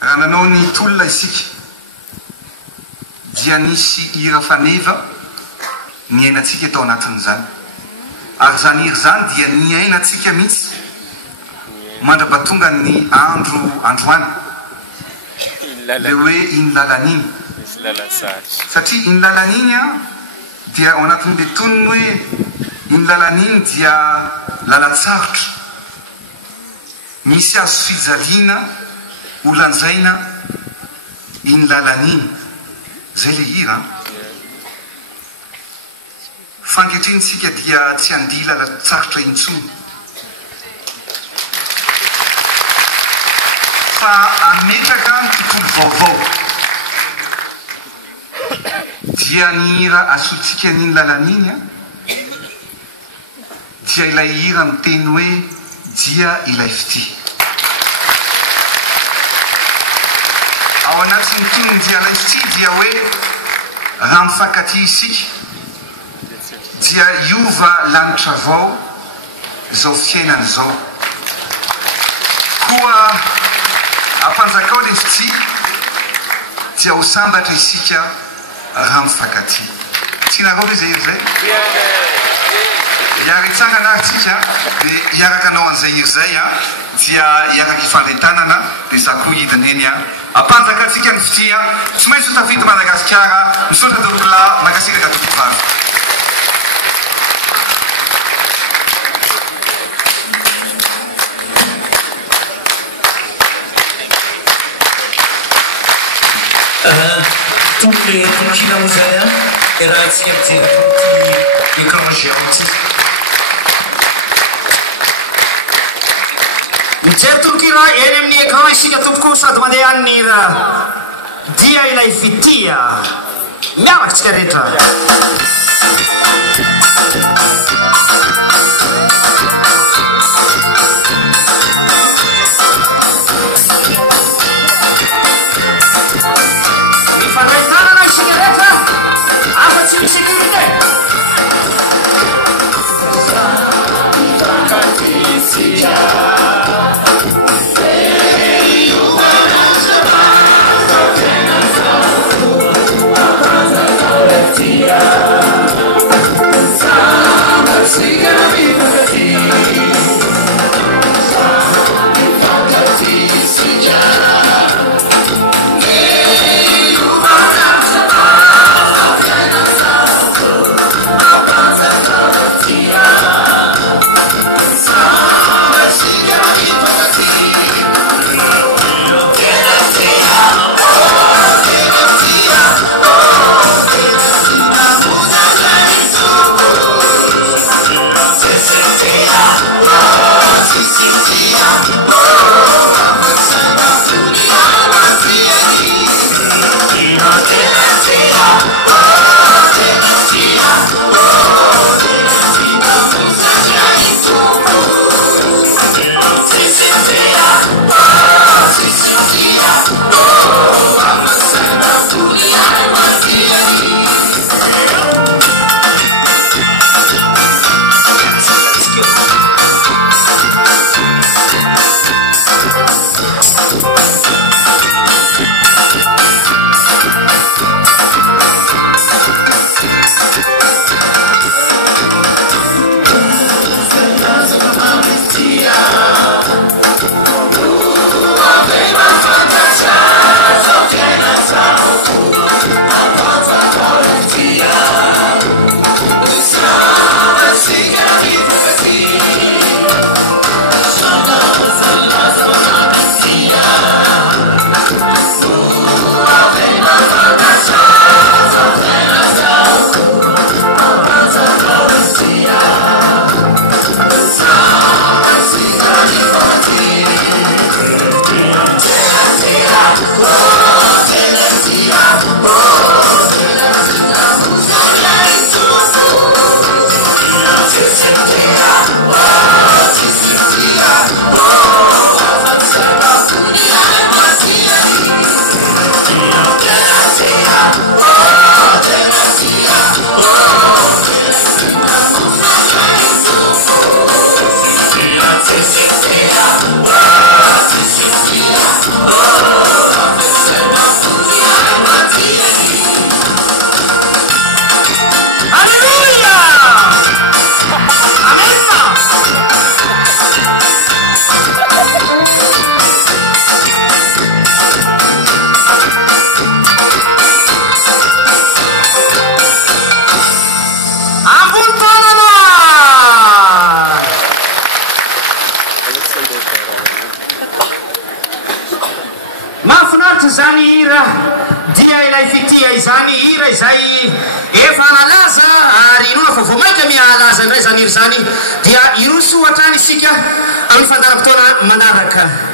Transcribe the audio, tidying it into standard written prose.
raha nanao ny tolona isika dia nisy hira faneva ny ainatsika tao anatin'izany ary zany hira zany dia ny ainatsika mihitsy mandrapatonga ny androany le hoe iny lalan'iny satria iny lalan'iny a dia ao anatin'le tonony hoe iny lalan'iny dia lalatsarotra misy azo fijaliana olanjaina iny lalan'iny zay le hira fankehitrinytsika dia tsy andia lalatsarotra intsony fa ametraka ny tontolo vaovao dia ny hira asotsika n'iny lalan'iny a dia ilay hira miteny hoe dia ilay fity ao anatin'ny tonony dia ilay fity dia hoe raha mifankaty isika dia iova lanitra vao zao fiainana zao koa ampanjakao le fity dia ho sambatra isika raha mifankaty tianareo ve zay hira zay hiara-itsanga anarytsika dia hiaraka anao an'izay hira zay a dia hiaraka ifandretanana dia za koa hidina eny a ampanjakatsika ny fity a tsy maintsy ho tafity Madagasikara misaotra dokla makasiraka tokotvavy toutes les tranquilles musaya et là c'est un petit écran géant mijery kira eny amin'ny écran isika tompoko sady mandeha any ra dia ilay fitia miaraka tsika rehetra Yeah. hira dia ilay fitia izany hira izay efa nalaza ary inona fa vao mainka mialaza indray zany hira zany dia iroso hatrany isika amin'ny fandaram-potoana manaraka.